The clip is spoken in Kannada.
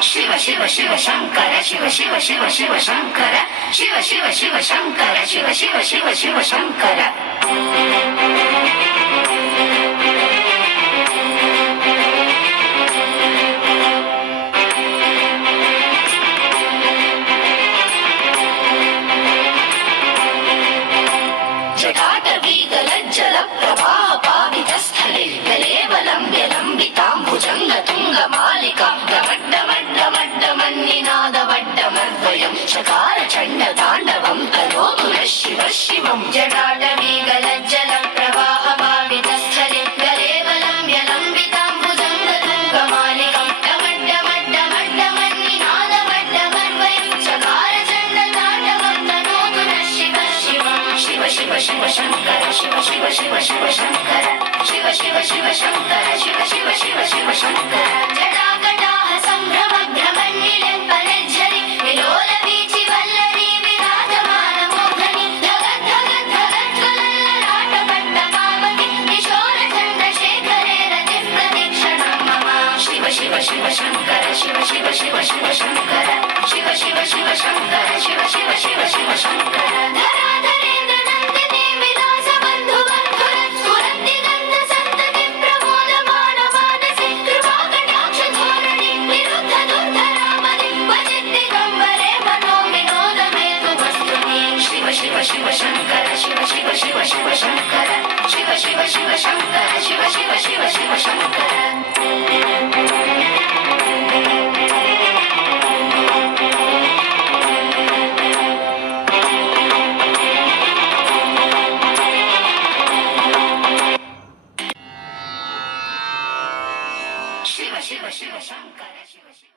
ಶಿವ ಶಿವ ಶಿವ ಶಂಕರ ಶಿವ ಶಿವ ಶಿವ ಶಿವ ಶಂಕರ ಶಿವ ಶಿವ ಶಿವ ಶಂಕರ ಶಿವ ಶಿವ ಶಿವ ಶಿವ ಶಂಕರ. ಜಟಾಟವೀಗಲಜ್ಜಲ ಪ್ರವಾಹ ಪಾವಿತಸ್ಥಲೆ ಗಲೇವಲಂಬ್ಯ ಲಂಬಿತಾಂಬುಜಂಗ ತುಂಗ ಮಾಲಿಕಾ ಮನ್ನಿನಾದ ವಡ್ಡಮರ್ವಯಂ ಚಕಾರ ಚಂಡ ತಾಂಡವಂ ತನೋತು ನಃ ಶಿವ ಶಿವಂ. ಜಟಾಟವೀಗಲಜ್ಜಲ ಪ್ರವಾಹ ಪಾವಿತಸ್ಥಲೆ ಗಲೇವಲಂಬ್ಯ ಲಂಬಿತಾಂಬುಜಂಗ ತುಂಗ ಮಾಲಿಕಾ ಮನ್ನಿನಾದ ವಡ್ಡಮರ್ವಯಂ ಚಕಾರ ಚಂಡ ತಾಂಡವಂ ತನೋತು ನಃ ಶಿವ ಶಿವಂ. ಶಿವ ಶಿವ ಶಿವ ಶಂಕರ ಶಿವ ಶಿವ ಶಿವ ಶಿವ ಶಂಕರ ಶಿವ ಶಿವ ಶಿವ ಶಂಕರ ಶಿವ ಶಿವ ಶಿವ ಶಿವ ಶಂಕರ. ಜಟಾಕಟಾಹ ಸಂಭ್ರಮ ಭ್ರಮನ್ನಿಲೆಂಪಲೆಜ್ಜರಿ ವಿಲೋಲ ವೀಚಿ ವಲ್ಲರಿ ವಿರಾಜಮಾನ ಮೋಹನಿ ಧಗದ್ಧಗದ್ಧಗಜ್ವಲಲ್ಲಲಾಟ ಪಟ್ಟ ಪಾವತಿ ಕಿಶೋರ ಚಂದ್ರಶೇಖರೇ ರತಿ ಪ್ರದೀಕ್ಷಣ ಮಮ. ಶಿವ ಶಿವ ಶಿವ ಶಂಕರ ಶಿವ ಶಿವ ಶಿವ ಶಿವ ಶಂಕರ ಶಿವ ಶಿವ ಶಿವ ಶಂಕರ ಶಿವ ಶಿವ ಶಿವ ಶಿವ ಶಂಕರ. ಧರಾಧರೇಂದ್ರ ನಂದಿನಿ ವಿಲಾಸ ಬಂಧು ಬಂಧುರ ಸ್ಫುರಂತಿ ಗಂಧ ಸಂತತಿ ಪ್ರಮೋದಮಾನ ಮಾನಸಿ ಕೃಪಾ ಕಟಾಕ್ಷ ಧೋರಣಿ ನಿರುದ್ಧ ದುರ್ಧರಾಮನಿ ವಚಿತ್ತಿ ಗಂಬರೆ ಮನೋ ವಿನೋದ ಮೇತು ವಸ್ತುನಿ. ಶಿವ ಶಿವ ಶಿವ ಶಂಕರ ಶಿವ ಶಿವ ಶಿವ ಶಿವ ಶಂಕರ ಶಿವ ಶಿವ ಶಿವ ಶಂಕರ ಶಿವ ಶಿವ ಶಿವ ಶಿವ ಶಂಕರ. ಶಿವ ಶಿವ ಶಿವ ಶಂಕರ ಶಿವ ಶಿವ